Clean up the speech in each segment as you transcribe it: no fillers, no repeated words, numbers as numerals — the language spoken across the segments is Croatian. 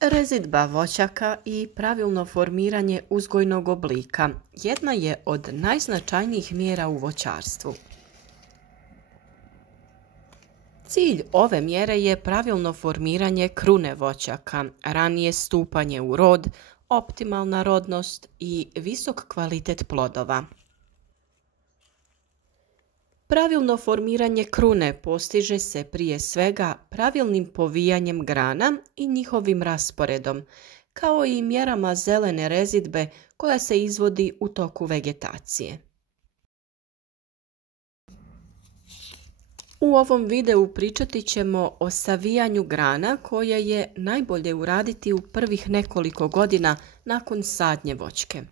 Rezidba voćaka i pravilno formiranje uzgojnog oblika jedna je od najznačajnijih mjera u voćarstvu. Cilj ove mjere je pravilno formiranje krune voćaka, ranije stupanje u rod, optimalna rodnost i visok kvalitet plodova. Pravilno formiranje krune postiže se prije svega pravilnim povijanjem grana i njihovim rasporedom, kao i mjerama zelene rezidbe koja se izvodi u toku vegetacije. U ovom videu pričati ćemo o savijanju grana koje je najbolje uraditi u prvih nekoliko godina nakon sadnje voćke.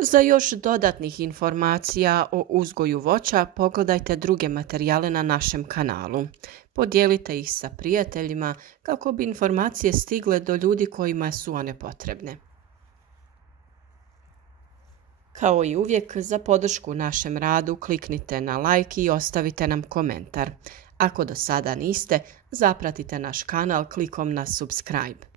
Za još dodatnih informacija o uzgoju voća pogledajte druge materijale na našem kanalu. Podijelite ih sa prijateljima kako bi informacije stigle do ljudi kojima su one potrebne. Kao i uvijek, za podršku našem radu kliknite na like i ostavite nam komentar. Ako do sada niste, zapratite naš kanal klikom na subscribe.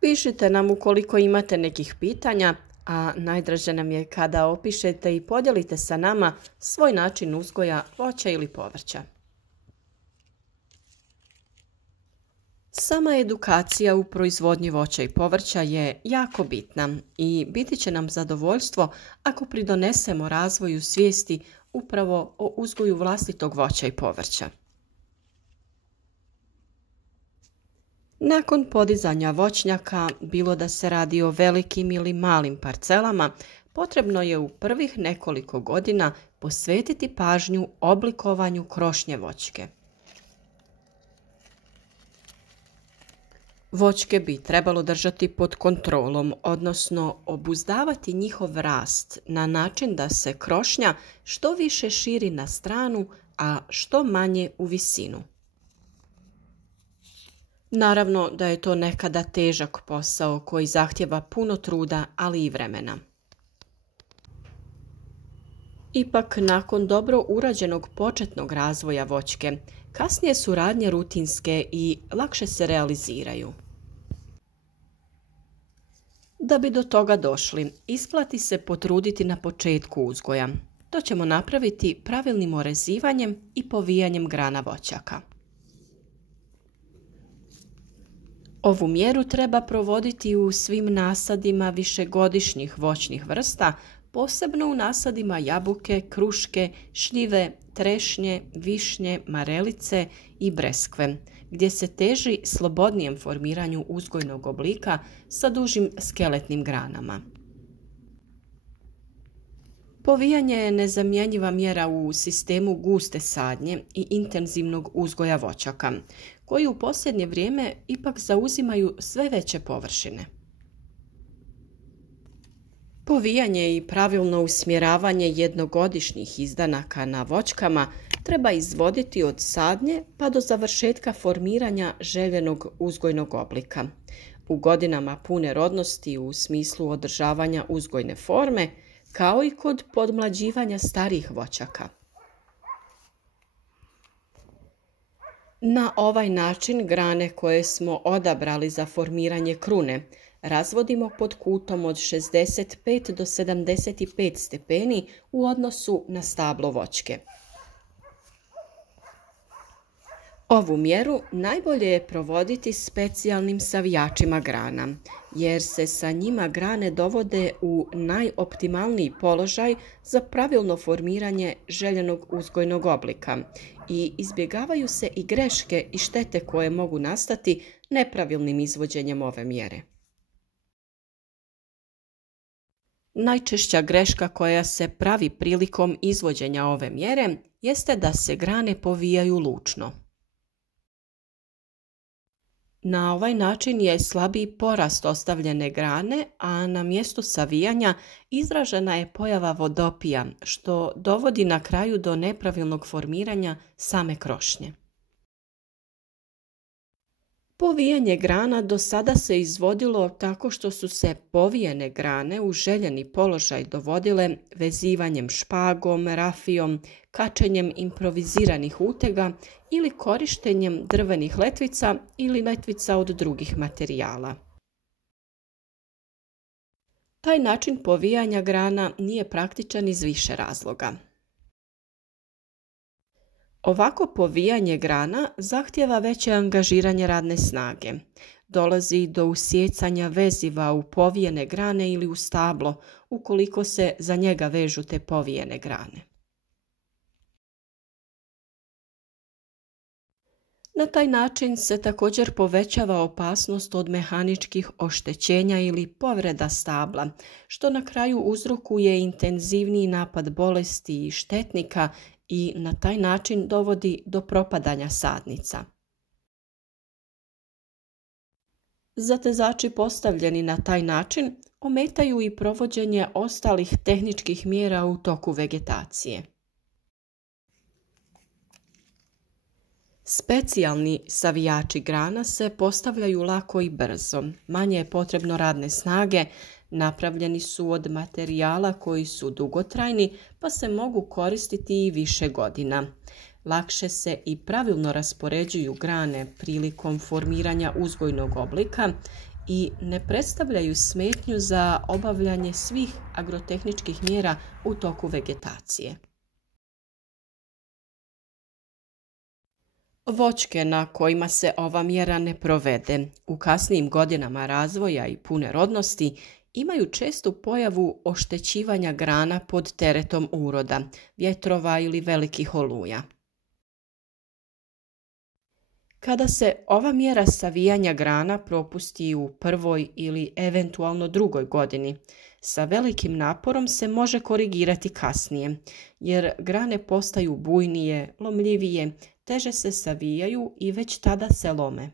Pišite nam ukoliko imate nekih pitanja, a najdraže nam je kada opišete i podijelite sa nama svoj način uzgoja voća ili povrća. Sama edukacija u proizvodnji voća i povrća je jako bitna i biti će nam zadovoljstvo ako pridonesemo razvoju svijesti upravo o uzgoju vlastitog voća i povrća. Nakon podizanja voćnjaka, bilo da se radi o velikim ili malim parcelama, potrebno je u prvih nekoliko godina posvetiti pažnju oblikovanju krošnje voćke. Voćke bi trebalo držati pod kontrolom, odnosno obuzdavati njihov rast na način da se krošnja što više širi na stranu, a što manje u visinu. Naravno da je to nekada težak posao koji zahtijeva puno truda, ali i vremena. Ipak, nakon dobro urađenog početnog razvoja voćke, kasnije su radnje rutinske i lakše se realiziraju. Da bi do toga došli, isplati se potruditi na početku uzgoja. To ćemo napraviti pravilnim orezivanjem i povijanjem grana voćaka. Ovu mjeru treba provoditi u svim nasadima višegodišnjih voćnih vrsta, posebno u nasadima jabuke, kruške, šljive, trešnje, višnje, marelice i breskve, gdje se teži slobodnijem formiranju uzgojnog oblika sa dužim skeletnim granama. Povijanje je nezamjenjiva mjera u sistemu guste sadnje i intenzivnog uzgoja voćaka, koji u posljednje vrijeme ipak zauzimaju sve veće površine. Povijanje i pravilno usmjeravanje jednogodišnjih izdanaka na voćkama treba izvoditi od sadnje pa do završetka formiranja željenog uzgojnog oblika. U godinama pune rodnosti u smislu održavanja uzgojne forme, kao i kod podmlađivanja starijih voćaka. Na ovaj način grane koje smo odabrali za formiranje krune razvodimo pod kutom od 65 do 75 stepeni u odnosu na stablo voćke. Ovu mjeru najbolje je provoditi specijalnim savijačima grana, jer se sa njima grane dovode u najoptimalniji položaj za pravilno formiranje željenog uzgojnog oblika i izbjegavaju se i greške i štete koje mogu nastati nepravilnim izvođenjem ove mjere. Najčešća greška koja se pravi prilikom izvođenja ove mjere jeste da se grane povijaju lučno. Na ovaj način je slabiji porast ostavljene grane, a na mjestu savijanja izražena je pojava vodopija, što dovodi na kraju do nepravilnog formiranja same krošnje. Povijanje grana do sada se izvodilo tako što su se povijene grane u željeni položaj dovodile vezivanjem špagom, rafijom, kačenjem improviziranih utega ili korištenjem drvenih letvica ili letvica od drugih materijala. Taj način povijanja grana nije praktičan iz više razloga. Ovako povijanje grana zahtijeva veće angažiranje radne snage. Dolazi do usijecanja veziva u povijene grane ili u stablo, ukoliko se za njega vežu te povijene grane. Na taj način se također povećava opasnost od mehaničkih oštećenja ili povreda stabla, što na kraju uzrokuje intenzivniji napad bolesti i štetnika i na taj način dovodi do propadanja sadnica. Zatezači postavljeni na taj način ometaju i provođenje ostalih tehničkih mjera u toku vegetacije. Specijalni savijači grana se postavljaju lako i brzo, manje je potrebno radne snage, napravljeni su od materijala koji su dugotrajni pa se mogu koristiti i više godina. Lakše se i pravilno raspoređuju grane prilikom formiranja uzgojnog oblika i ne predstavljaju smetnju za obavljanje svih agrotehničkih mjera u toku vegetacije. Voćke na kojima se ova mjera ne provede u kasnijim godinama razvoja i pune rodnosti imaju čestu pojavu oštećivanja grana pod teretom uroda, vjetrova ili velikih oluja. Kada se ova mjera savijanja grana propusti u prvoj ili eventualno drugoj godini, sa velikim naporom se može korigirati kasnije, jer grane postaju bujnije, lomljivije, teže se savijaju i već tada se lome.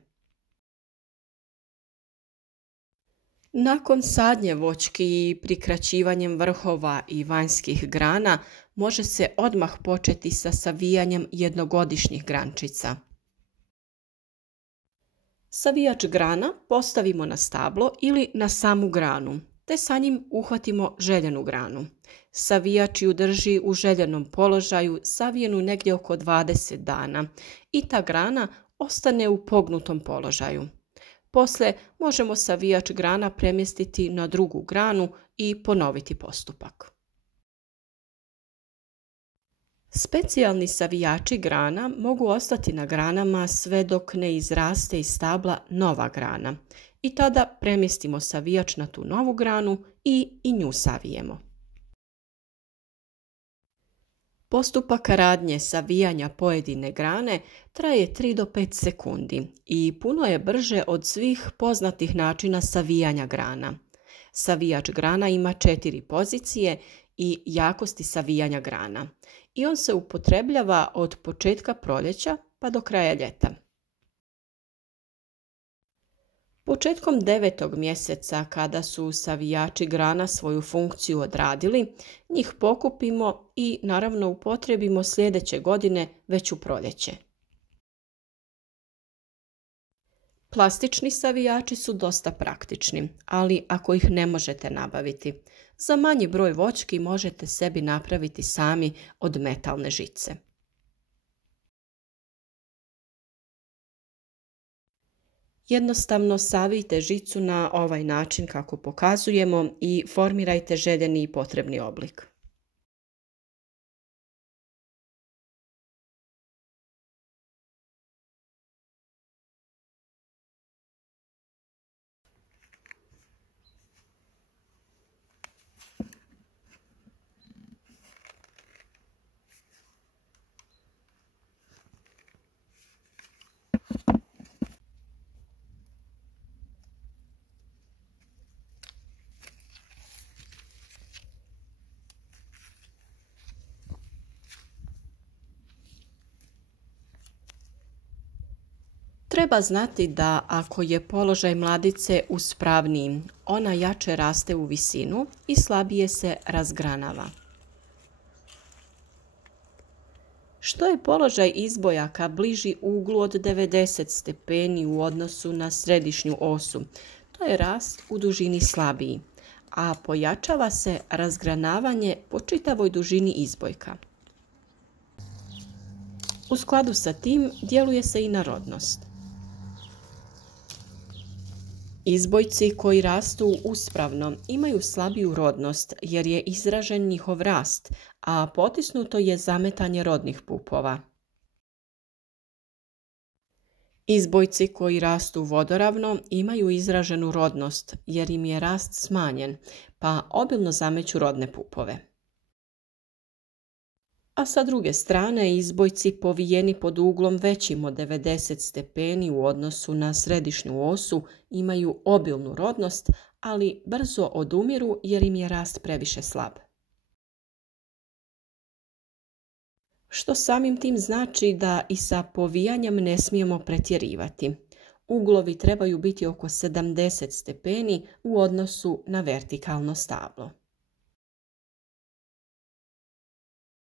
Nakon sadnje voćki i prikraćivanjem vrhova i vanjskih grana može se odmah početi sa savijanjem jednogodišnjih grančica. Savijač grana postavimo na stablo ili na samu granu, te sa njim uhvatimo željenu granu. Savijač ju drži u željenom položaju savijenu negdje oko 20 dana i ta grana ostane u pognutom položaju. Poslije možemo savijač grana premjestiti na drugu granu i ponoviti postupak. Specijalni savijači grana mogu ostati na granama sve dok ne izraste iz stabla nova grana i tada premjestimo savijač na tu novu granu i nju savijemo. Postupak radnje savijanja pojedine grane traje 3 do 5 sekundi i puno je brže od svih poznatih načina savijanja grana. Savijač grana ima 4 pozicije i jakosti savijanja grana i on se upotrebljava od početka proljeća pa do kraja ljeta. Početkom 9. mjeseca, kada su savijači grana svoju funkciju odradili, njih pokupimo i naravno upotrijebimo sljedeće godine već u proljeće. Plastični savijači su dosta praktični, ali ako ih ne možete nabaviti, za manji broj voćki možete sebi napraviti sami od metalne žice. Jednostavno savijte žicu na ovaj način kako pokazujemo i formirajte željeni i potrebni oblik. Treba znati da ako je položaj mladice uspravniji, ona jače raste u visinu i slabije se razgranava. Što je položaj izbojaka bliži uglu od 90 stepeni u odnosu na središnju osu, to je rast u dužini slabiji, a pojačava se razgranavanje po čitavoj dužini izbojka. U skladu sa tim djeluje se i na rodnost. Izbojci koji rastu uspravno imaju slabiju rodnost jer je izražen njihov rast, a potisnuto je zametanje rodnih pupova. Izbojci koji rastu vodoravno imaju izraženu rodnost jer im je rast smanjen, pa obilno zameću rodne pupove. A sa druge strane, izbojci povijeni pod uglom većim od 90 stepeni u odnosu na središnju osu imaju obilnu rodnost, ali brzo odumiru jer im je rast previše slab. Što samim tim znači da i sa povijanjem ne smijemo pretjerivati. Uglovi trebaju biti oko 70 stepeni u odnosu na vertikalno stablo.